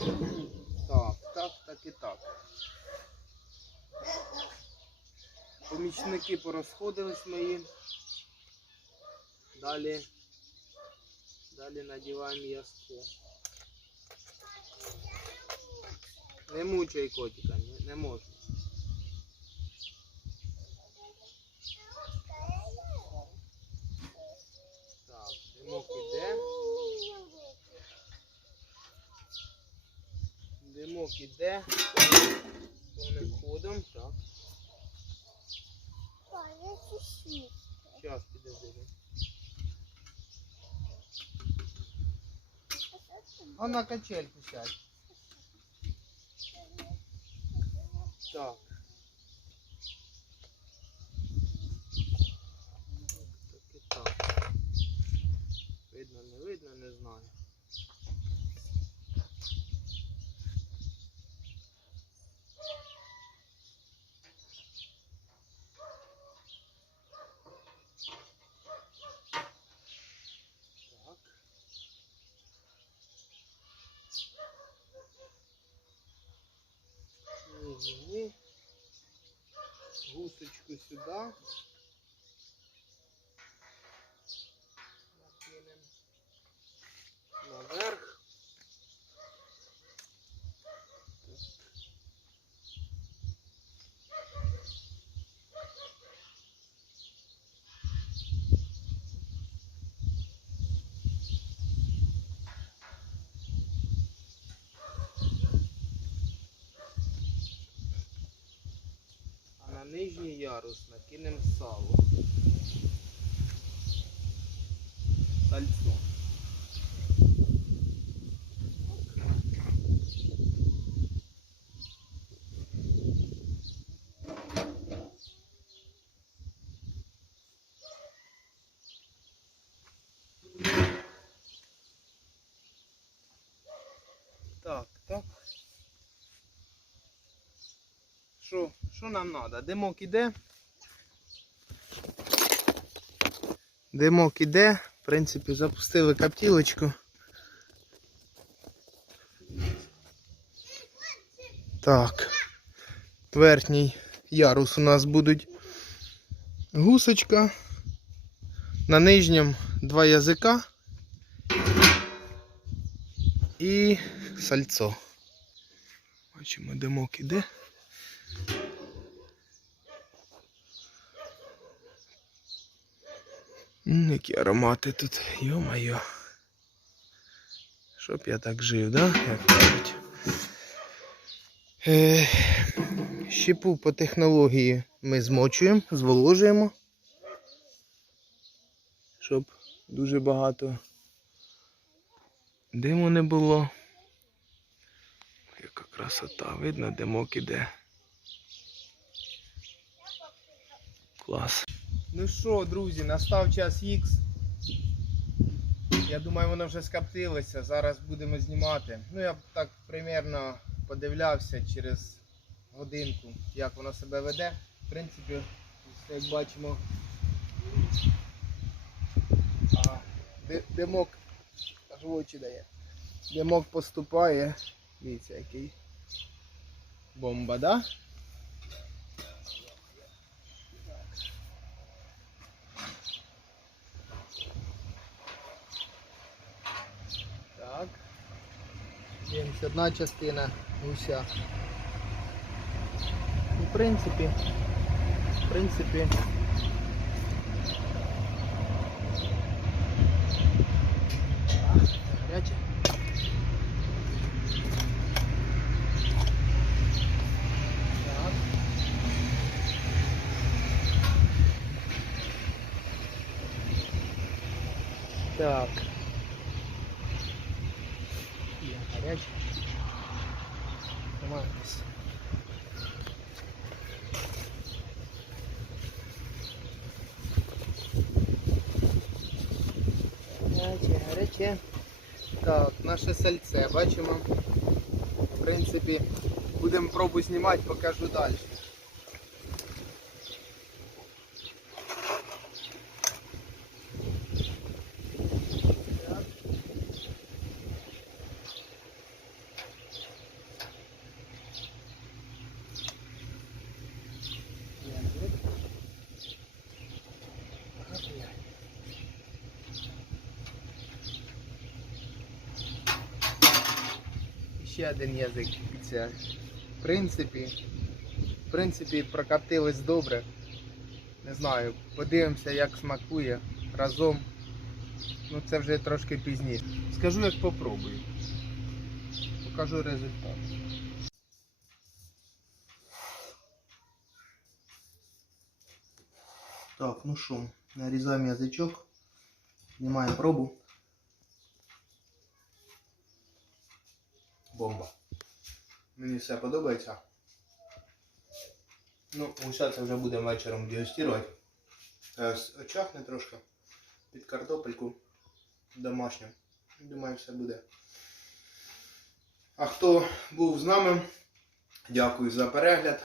Так, так, так і так. Помічники порозходились мої. Далі. Далі надіваємо яску. Не мучай котика, не, не можна. Так, димок іде. Димок іде. Повним ходом. Так, зараз підожди. А на качельку сядь. Так і так. Видно, не видно, не знаю. Так. Ні-ні-ні. Гусочку сюди. Накинем наверх. А на нижній ярус накинем сало. Сальцо. Так, так. Що, що нам треба? Димок іде. Димок іде. В принципі, запустили коптілочку. Так. Верхній ярус у нас будуть гусочка. На нижньому два язика і сальцо. Бачимо, димок іде. Які аромати тут, йо-моє. Щоб я так жив, да? Як кажуть. Е, щепу по технології ми змочуємо, зволожуємо. Щоб дуже багато диму не було. Яка красота, видно, димок іде. Клас. Ну що, друзі, настав час Х. Я думаю, воно вже скоптилося. Зараз будемо знімати. Ну, я так примерно подивлявся через годинку, як воно себе веде. В принципі, як бачимо, а, димок аж в очі дає. Димок поступає. Дивіться, який бомба, да? Так. Дивимося, одна частина гуся. Ну, В принципі, в принципі. Гаряче. Так. Так. Є гаряче. Тримайтесь. Гаряче. Так, наше сальце, бачимо. В принципі, будемо пробу знімати, покажу далі. Так. Ще один язик. Це, в принципі, в принципі, прокатились добре. Не знаю, подивимося, як смакує разом. Ну це вже трошки пізніше. Скажу, як попробую. Покажу результат. Так, ну що, нарізаємо язичок, знімаємо пробу. Бомба. Мені все подобається. Ну, уся це вже будемо вечором дегустувати. Зараз очахне трошки під картопельку домашню. Думаю, все буде. А хто був з нами, дякую за перегляд.